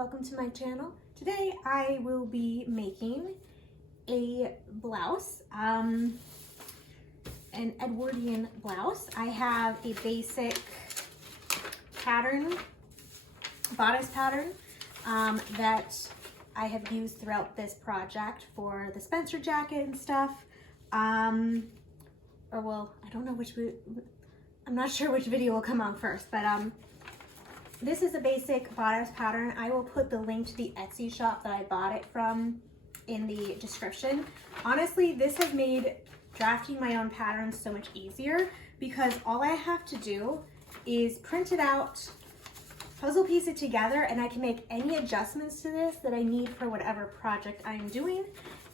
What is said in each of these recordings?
welcome to my channel. Today I will be making a blouse, an Edwardian blouse. I have a basic pattern, bodice pattern that I have used throughout this project for the Spencer jacket and stuff. Or well, I don't know which, I'm not sure which video will come out first, but this is a basic bodice pattern. I will put the link to the Etsy shop that I bought it from in the description. Honestly, this has made drafting my own patterns so much easier because all I have to do is print it out, puzzle piece it together, and I can make any adjustments to this that I need for whatever project I'm doing.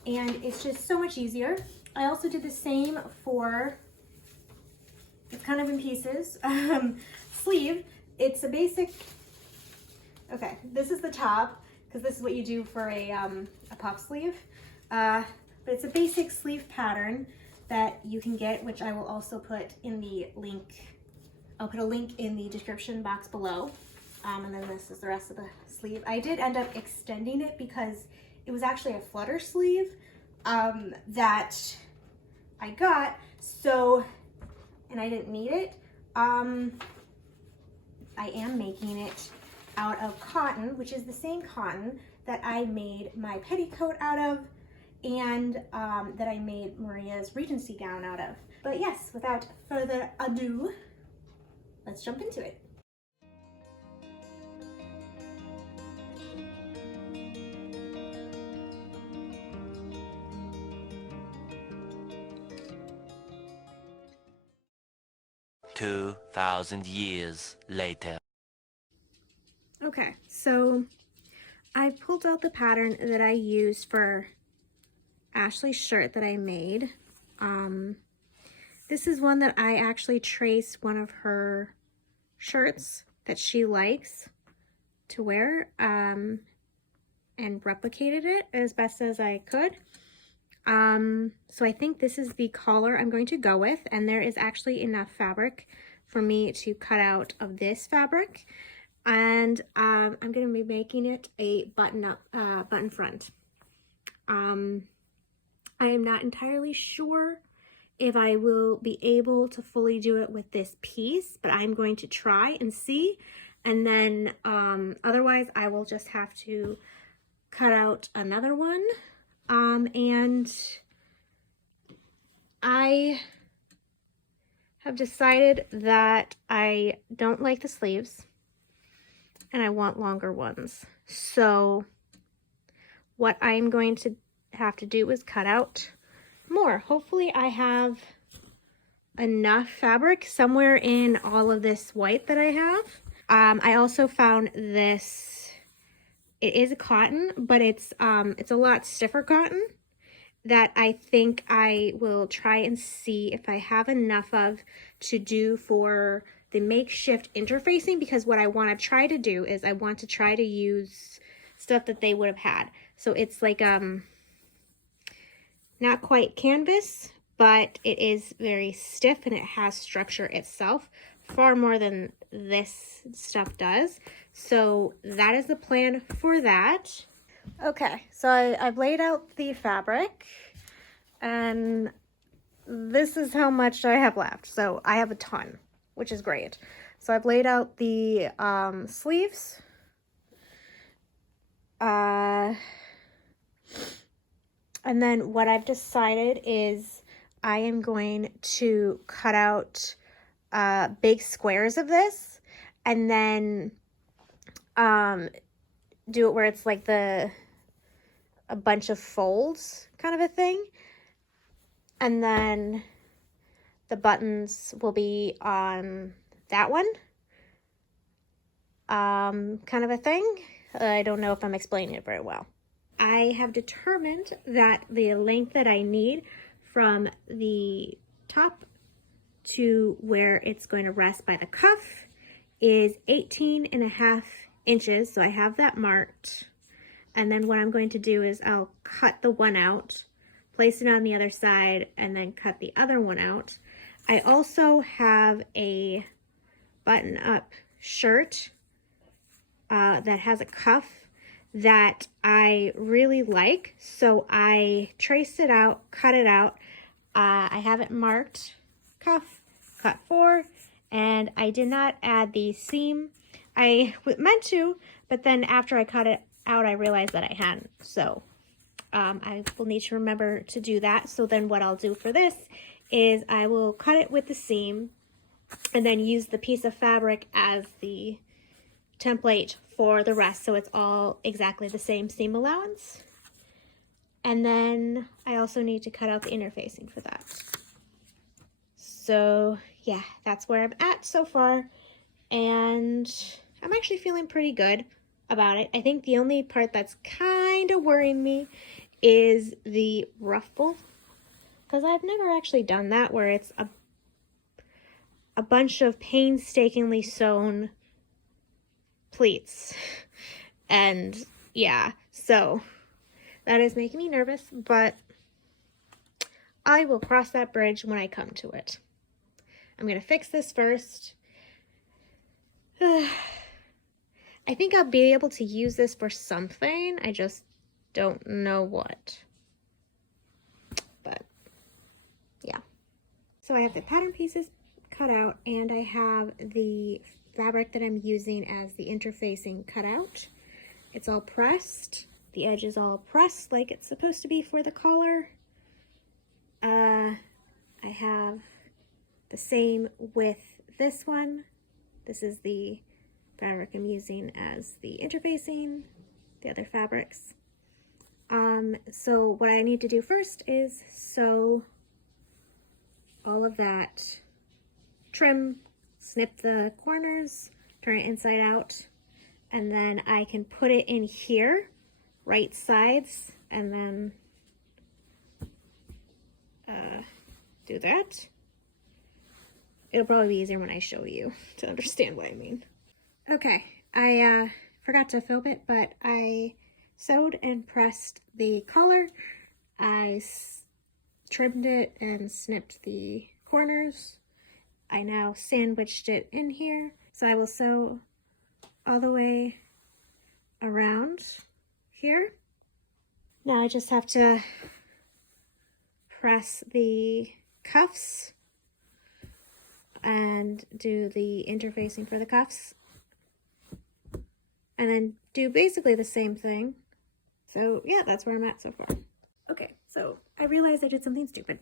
And it's just so much easier. I also did the same for, it's kind of in pieces, sleeve. It's a basic, okay, this is the top, because this is what you do for a puff sleeve. But it's a basic sleeve pattern that you can get, which I will also put in the link. I'll put a link in the description box below. And then this is the rest of the sleeve. I did end up extending it because it was actually a flutter sleeve that I got, so, and I didn't need it. I am making it out of cotton, which is the same cotton that I made my petticoat out of and that I made Maria's Regency gown out of. But yes, without further ado, let's jump into it. "2,000 years later." Okay, so I pulled out the pattern that I used for Ashley's shirt that I made. This is one that I actually traced one of her shirts that she likes to wear and replicated it as best as I could. So I think this is the collar I'm going to go with, and there is actually enough fabric for me to cut out of this fabric. And I'm going to be making it a button front. I am not entirely sure if I will be able to fully do it with this piece, but I'm going to try and see. And then otherwise I will just have to cut out another one. And I have decided that I don't like the sleeves and I want longer ones. So what I'm going to have to do is cut out more. Hopefully I have enough fabric somewhere in all of this white that I have. I also found this. It is a cotton, but it's a lot stiffer cotton that I think I will try and see if I have enough of to do for the makeshift interfacing, because what I want to try to do is I want to try to use stuff that they would have had. So it's like not quite canvas, but it is very stiff and it has structure itself, far more than this stuff does. So that is the plan for that. Okay, so I've laid out the fabric and this is how much I have left. So I have a ton, which is great. So I've laid out the sleeves. And then what I've decided is I am going to cut out big squares of this and then do it where it's like a bunch of folds kind of a thing, and then the buttons will be on that one kind of a thing. I don't know if I'm explaining it very well. I have determined that the length that I need from the top to where it's going to rest by the cuff is 18.5 inches. So I have that marked. And then what I'm going to do is I'll cut the one out, place it on the other side, and then cut the other one out. I also have a button-up shirt that has a cuff that I really like. So I traced it out, cut it out. I have it marked cuff, cut 4, and I did not add the seam. I meant to, but then after I cut it out, I realized that I hadn't. So I will need to remember to do that. So then what I'll do for this is I will cut it with the seam and then use the piece of fabric as the template for the rest, so it's all exactly the same seam allowance. And then I also need to cut out the interfacing for that. So yeah, that's where I'm at so far, and I'm actually feeling pretty good about it. I think the only part that's kind of worrying me is the ruffle, because I've never actually done that where it's a bunch of painstakingly sewn pleats. And yeah, so that is making me nervous, but I will cross that bridge when I come to it. I'm going to fix this first. I think I'll be able to use this for something. I just don't know what. But yeah. So I have the pattern pieces cut out, and I have the fabric that I'm using as the interfacing cut out. It's all pressed. The edge is all pressed like it's supposed to be for the collar. I have the same with this one. This is the fabric I'm using as the interfacing, the other fabrics. So what I need to do first is sew all of that, trim, snip the corners, turn it inside out, and then I can put it in here, right sides, and then do that. It'll probably be easier when I show you to understand what I mean. Okay, I forgot to film it, but I sewed and pressed the collar. I trimmed it and snipped the corners. I now sandwiched it in here. So I will sew all the way around here. Now I just have to press the cuffs and do the interfacing for the cuffs, and then do basically the same thing. So yeah, that's where I'm at so far. Okay, so I realized I did something stupid.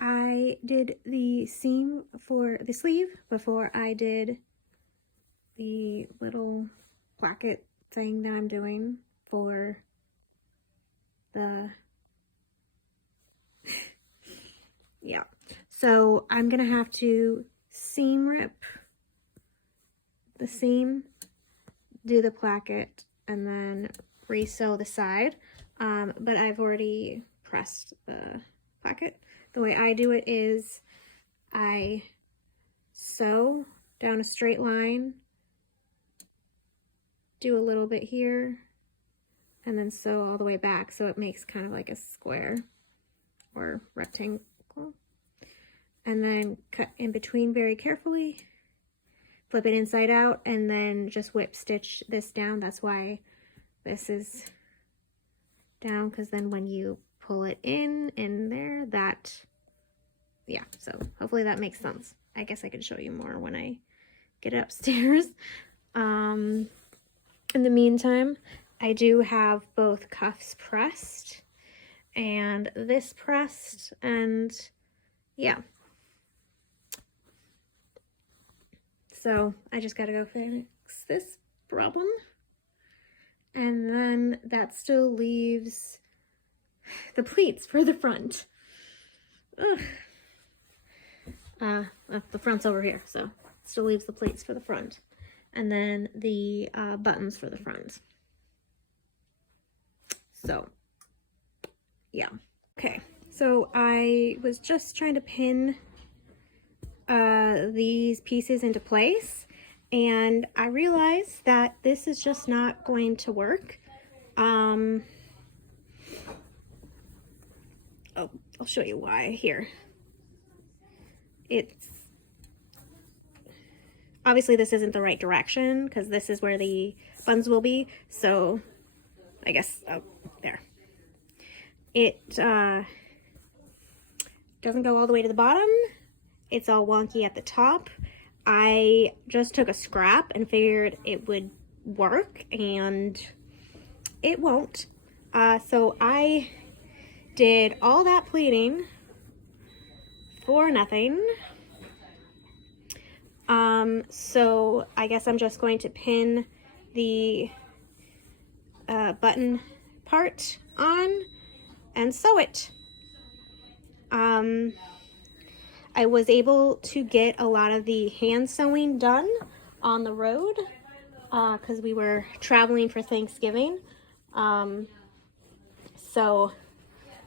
I did the seam for the sleeve before I did the little placket thing that I'm doing for the yeah. So I'm gonna have to seam rip the seam, do the placket, and then re-sew the side. But I've already pressed the placket. The way I do it is I sew down a straight line, do a little bit here, and then sew all the way back so it makes kind of like a square or rectangle. And then cut in between very carefully, flip it inside out, and then just whip stitch this down. That's why this is down, because then when you pull it in there, that, yeah, so hopefully that makes sense. I guess I could show you more when I get upstairs. In the meantime, I do have both cuffs pressed and this pressed, and yeah. So I just gotta go fix this problem. And then that still leaves the pleats for the front. The front's over here, so it still leaves the pleats for the front. And then the buttons for the front. So, yeah. Okay, so I was just trying to pin these pieces into place, and I realized that this is just not going to work. Oh, I'll show you why here. It's obviously this isn't the right direction because this is where the buttons will be, so I guess, oh, there. It doesn't go all the way to the bottom. It's all wonky at the top. I just took a scrap and figured it would work, and it won't. So I did all that pleating for nothing. So I guess I'm just going to pin the button part on and sew it. I was able to get a lot of the hand sewing done on the road because we were traveling for Thanksgiving. So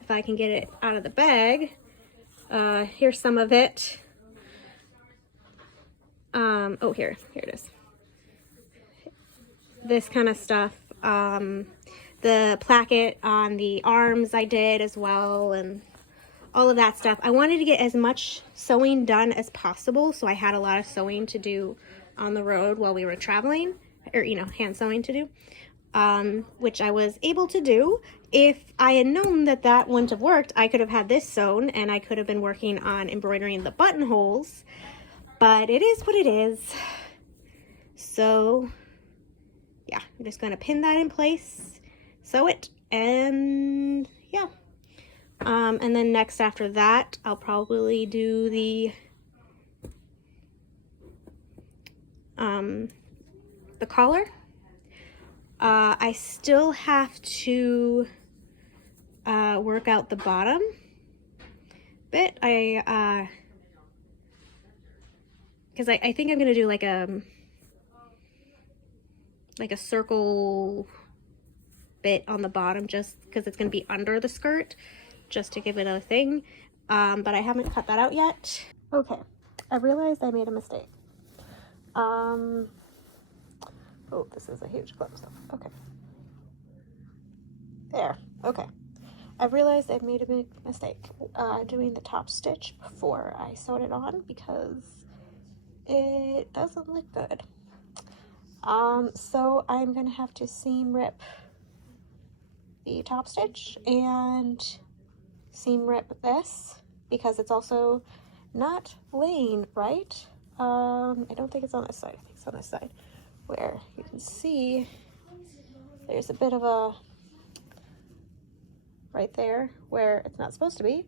if I can get it out of the bag, here's some of it. Oh, here it is. This kind of stuff. The placket on the arms I did as well, and all of that stuff. I wanted to get as much sewing done as possible, so I had a lot of sewing to do on the road while we were traveling, or, you know, hand sewing to do, which I was able to do. If I had known that that wouldn't have worked, I could have had this sewn, and I could have been working on embroidering the buttonholes, but it is what it is. So, yeah, I'm just going to pin that in place, sew it, and yeah. And then next after that, I'll probably do the collar. I still have to work out the bottom bit. Because I think I'm gonna do like a circle bit on the bottom, just because it's gonna be under the skirt, just to give it a thing. But I haven't cut that out yet. Okay, I realized I made a mistake. Oh, this is a huge close-up. Okay. There. Okay. I realized I made a big mistake doing the top stitch before I sewed it on, because it doesn't look good. So I'm gonna have to seam rip the top stitch and seam rip this, because it's also not laying right. I don't think it's on this side. I think it's on this side, where you can see there's a bit of a right there where it's not supposed to be,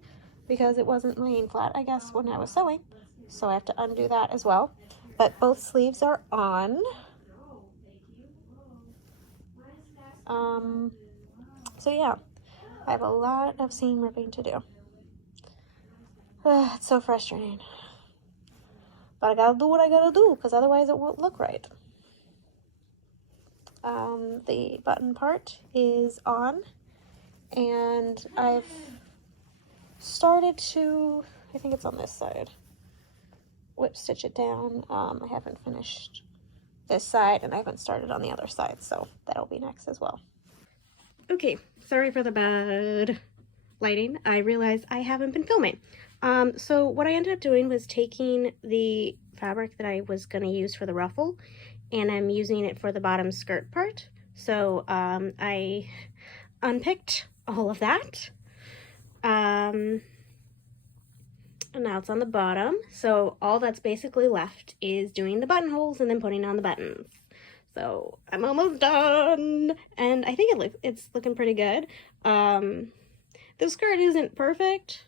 because it wasn't laying flat, I guess, when I was sewing. So I have to undo that as well. But both sleeves are on. So yeah, I have a lot of seam ripping to do. It's so frustrating. But I gotta do what I gotta do, because otherwise it won't look right. The button part is on, and I've started to, I think it's on this side, whip stitch it down. I haven't finished this side, and I haven't started on the other side, so that'll be next as well. Okay, sorry for the bad lighting. I realized I haven't been filming. So what I ended up doing was taking the fabric that I was going to use for the ruffle, and I'm using it for the bottom skirt part. So I unpicked all of that. And now it's on the bottom. So all that's basically left is doing the buttonholes and then putting on the buttons. So I'm almost done, and I think it's looking pretty good. The skirt isn't perfect,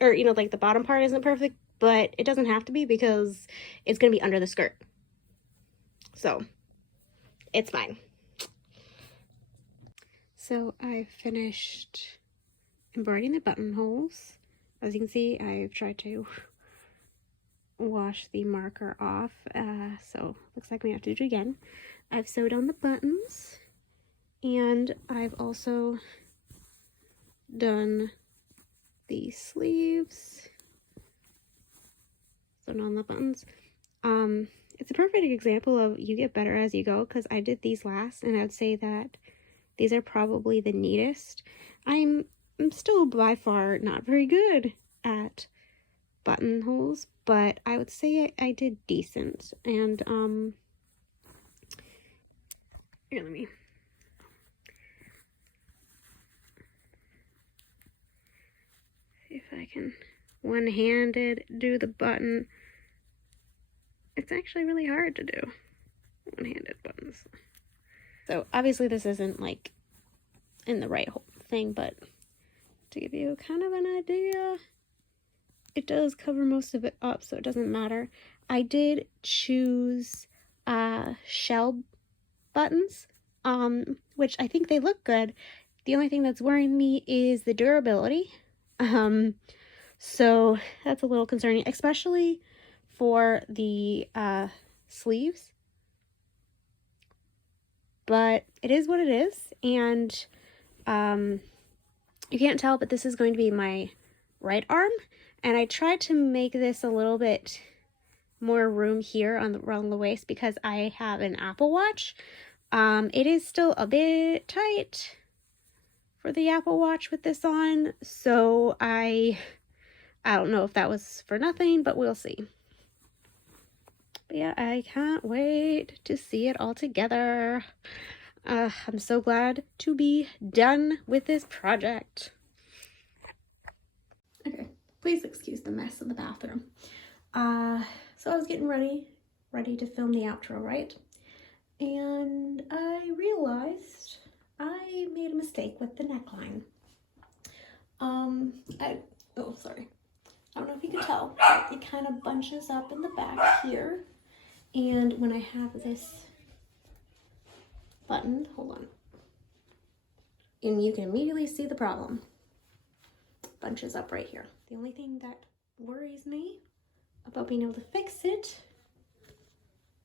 or, you know, like the bottom part isn't perfect, but it doesn't have to be, because it's going to be under the skirt. So it's fine. So I finished embroidering the buttonholes. As you can see, I've tried to wash the marker off, so looks like we have to do it again. I've sewed on the buttons, and I've also done the sleeves, sewn on the buttons. It's a perfect example of you get better as you go, because I did these last, and I would say that these are probably the neatest. I'm still by far not very good at buttonholes, but I would say I did decent. And here, I can one-handed do the button. It's actually really hard to do one-handed buttons. So obviously this isn't like in the right whole thing, but to give you kind of an idea, it does cover most of it up, so it doesn't matter. I did choose shell buttons, which I think they look good. The only thing that's worrying me is the durability. So that's a little concerning, especially for the sleeves. But it is what it is, and you can't tell, but this is going to be my right arm, and I tried to make this a little bit more room here around the waist because I have an Apple Watch. It is still a bit tight for the Apple Watch with this on, so I don't know if that was for nothing, but we'll see. But yeah, I can't wait to see it all together. I'm so glad to be done with this project. Okay, please excuse the mess in the bathroom. So I was getting ready to film the outro, right? And I realized I made a mistake with the neckline. Oh, sorry. I don't know if you can tell, but it kind of bunches up in the back here. And when I have this button, hold on, and you can immediately see the problem. Bunches up right here. The only thing that worries me about being able to fix it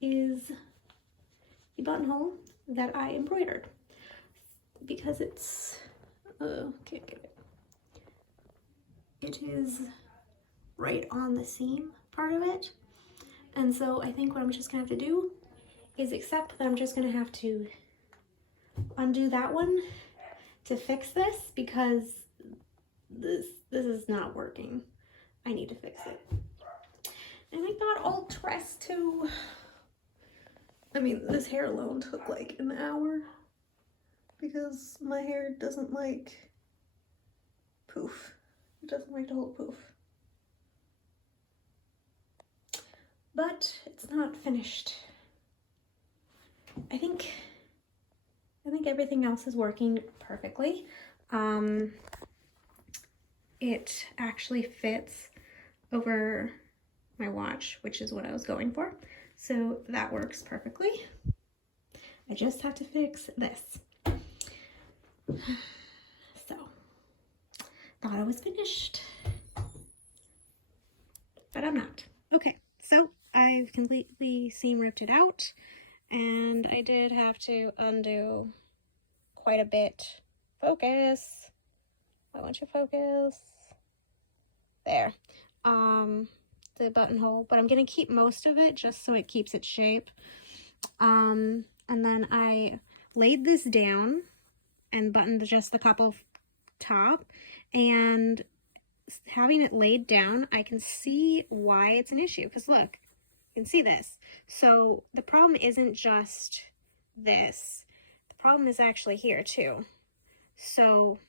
is the buttonhole that I embroidered, because it's can't get it. It is right on the seam part of it, and so I think what I'm just gonna have to do is accept that I'm just gonna have to undo that one to fix this, because this is not working. I need to fix it. And I got all dressed too. I mean, this hair alone took like an hour because my hair doesn't like poof. It doesn't like to hold poof. But it's not finished. I think everything else is working perfectly. It actually fits over my watch, which is what I was going for. So that works perfectly. I just have to fix this. So, thought I was finished, but I'm not. Okay, so I've completely seam ripped it out, and I did have to undo quite a bit. Focus. I want you to focus. There. The buttonhole, but I'm gonna keep most of it just so it keeps its shape. And then I laid this down and buttoned just the couple top, and having it laid down, I can see why it's an issue, because look, you can see this. So the problem isn't just this, the problem is actually here too. So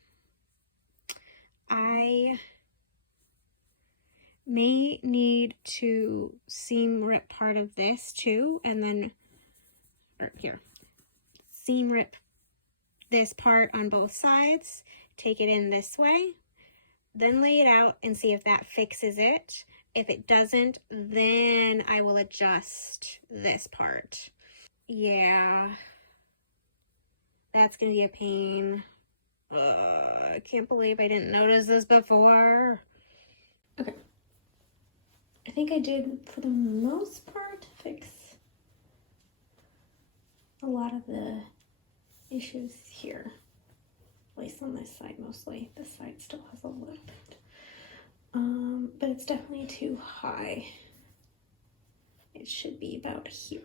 I may need to seam rip part of this too, and then, or here, seam rip this part on both sides, take it in this way, then lay it out and see if that fixes it. If it doesn't, then I will adjust this part. Yeah, that's gonna be a pain. I can't believe I didn't notice this before. Okay. I think I did, for the most part, fix a lot of the issues here. At least on this side mostly. This side still has a little bit. But it's definitely too high. It should be about here.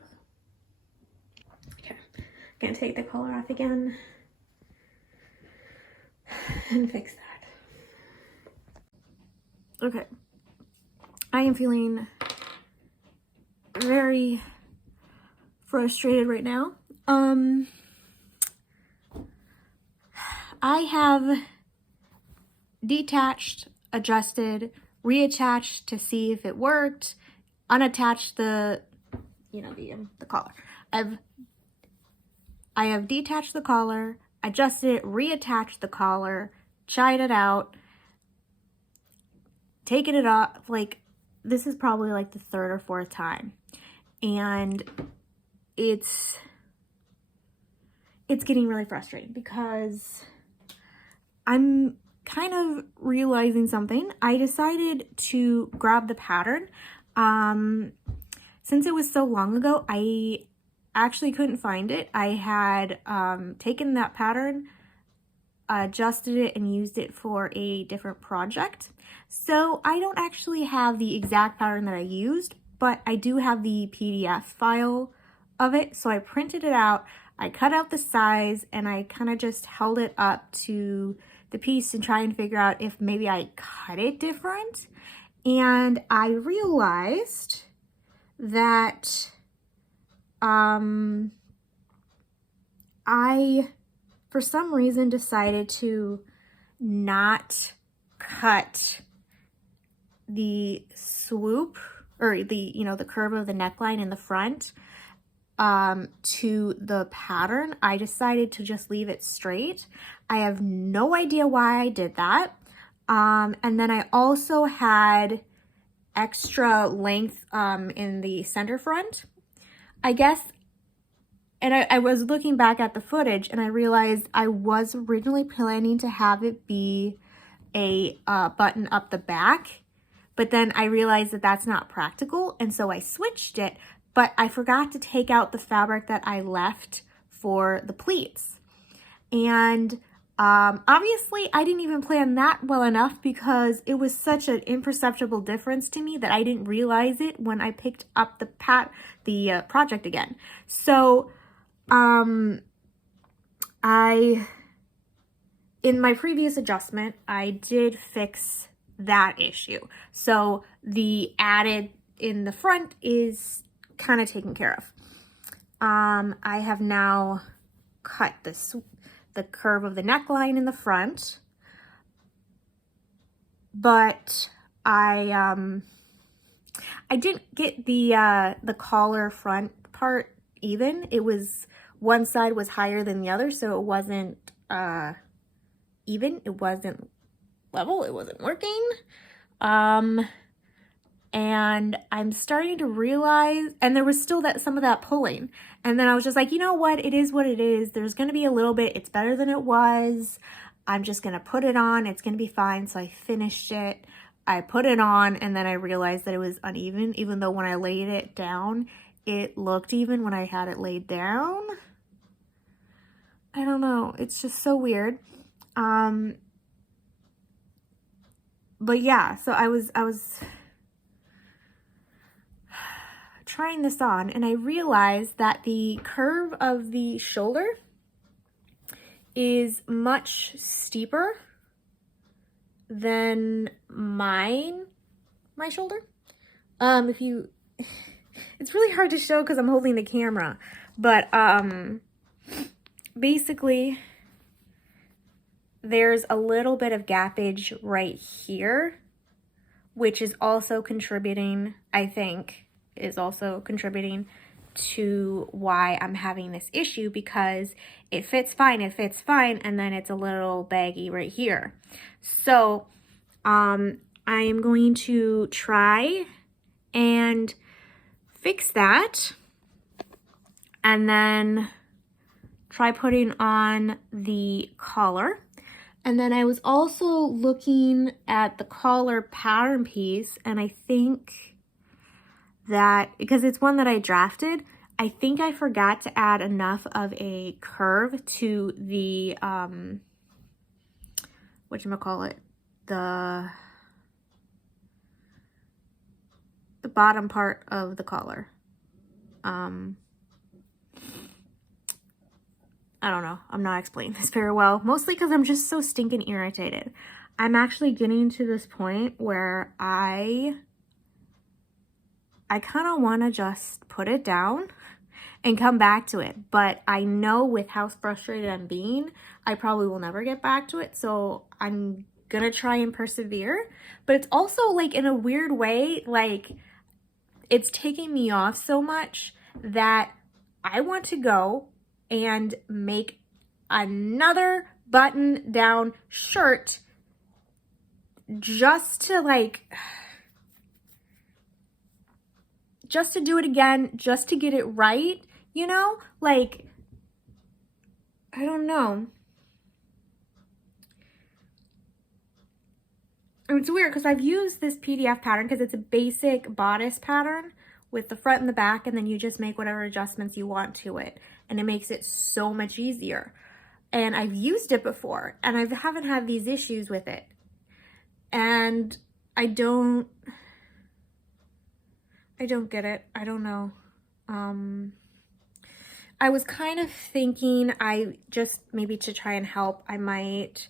Okay, gonna take the collar off again and fix that. Okay. I am feeling very frustrated right now. I have detached adjusted, reattached to see if it worked, unattached the collar. I have detached the collar, adjusted it, reattached the collar, tried it out, taken it off. Like, this is probably like the third or fourth time. And it's getting really frustrating because I'm kind of realizing something. I decided to grab the pattern. Since it was so long ago, I actually couldn't find it. I had taken that pattern, adjusted it, and used it for a different project. So I don't actually have the exact pattern that I used, but I do have the PDF file of it. So I printed it out, I cut out the size, and I kind of just held it up to the piece and try and figure out if maybe I cut it different. And I realized that I, for some reason, decided to not cut the swoop or the curve of the neckline in the front to the pattern. I decided to just leave it straight. I have no idea why I did that. And then I also had extra length in the center front, I guess. And I was looking back at the footage and I realized I was originally planning to have it be a button up the back, but then I realized that that's not practical, and so I switched it, but I forgot to take out the fabric that I left for the pleats. And obviously I didn't even plan that well enough because it was such an imperceptible difference to me that I didn't realize it when I picked up the project again. So in my previous adjustment, I did fix that issue. So the added in the front is kind of taken care of. I have now cut the curve of the neckline in the front, but I didn't get the collar front part even. It was, one side was higher than the other, so it wasn't even. It wasn't level. It wasn't working. And I'm starting to realize, and there was still some of that pulling. And then I was just like, you know what? It is what it is. There's going to be a little bit. It's better than it was. I'm just going to put it on. It's going to be fine. So I finished it. I put it on, and then I realized that it was uneven, even though when I laid it down, it looked even when I had it laid down. I don't know. It's just so weird. But yeah, so I was trying this on, and I realized that the curve of the shoulder is much steeper than my shoulder. It's really hard to show because I'm holding the camera, but basically there's a little bit of gappage right here, which is also contributing, I think, to why I'm having this issue, because it fits fine, and then it's a little baggy right here. So I am going to try and fix that, and then try putting on the collar. And then I was also looking at the collar pattern piece, and I think that, because it's one that I drafted, I think I forgot to add enough of a curve to the, whatchamacallit, the bottom part of the collar. I don't know. I'm not explaining this very well, mostly because I'm just so stinking irritated. I'm actually getting to this point where I kind of want to just put it down and come back to it. But I know with how frustrated I'm being, I probably will never get back to it. So I'm gonna try and persevere, but it's also like in a weird way, like it's taking me off so much that I want to go and make another button down shirt just to do it again, just to get it right, you know? Like, I don't know. And it's weird because I've used this PDF pattern because it's a basic bodice pattern with the front and the back, and then you just make whatever adjustments you want to it. And it makes it so much easier. And I've used it before, and I haven't had these issues with it. And I don't get it. I don't know. I was kind of thinking maybe to try and help, I might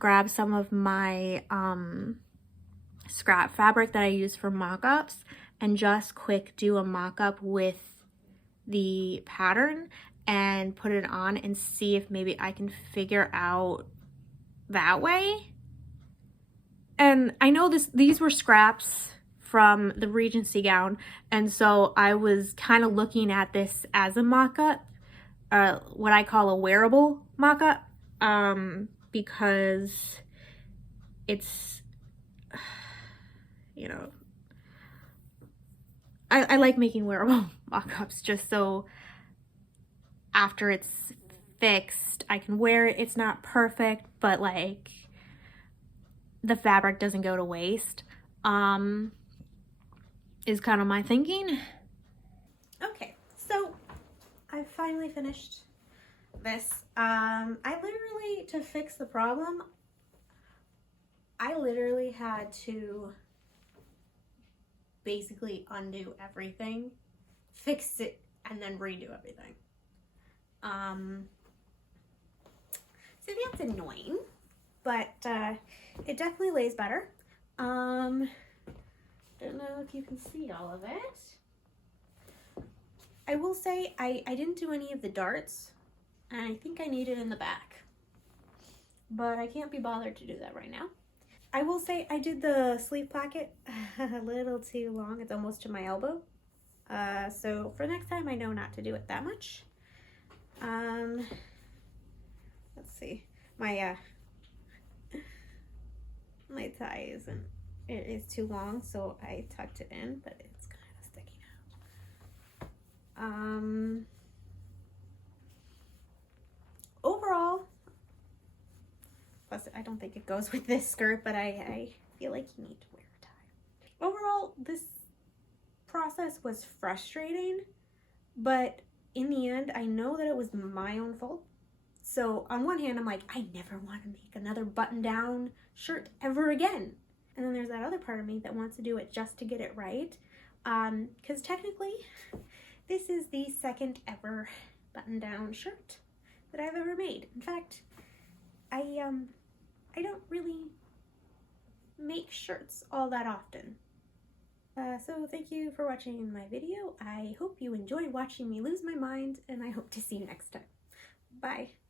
grab some of my scrap fabric that I use for mock-ups and just quick do a mock-up with the pattern and put it on and see if maybe I can figure out that way. And I know these were scraps from the Regency gown, and so I was kind of looking at this as a mock-up, what I call a wearable mock-up, because it's, you know, I like making wearable mock-ups just so after it's fixed, I can wear it. It's not perfect, but like the fabric doesn't go to waste. Is kind of my thinking. Okay, so I finally finished this. I literally, to fix the problem, I literally had to basically undo everything, fix it, and then redo everything. So that's annoying, but it definitely lays better. Don't know if you can see all of it. I will say I didn't do any of the darts, and I think I need it in the back, but I can't be bothered to do that right now. I will say I did the sleeve placket a little too long. It's almost to my elbow. So for next time, I know not to do it that much. Let's see. My my tie isn't. It is too long, so I tucked it in, but it's kind of sticking out. Overall, plus I don't think it goes with this skirt, but I feel like you need to wear a tie. Overall, this process was frustrating, but in the end, I know that it was my own fault. So on one hand, I'm like, I never want to make another button-down shirt ever again. And then there's that other part of me that wants to do it just to get it right. Because technically, this is the second ever button-down shirt that I've ever made. In fact, I don't really make shirts all that often. So thank you for watching my video. I hope you enjoyed watching me lose my mind, and I hope to see you next time. Bye.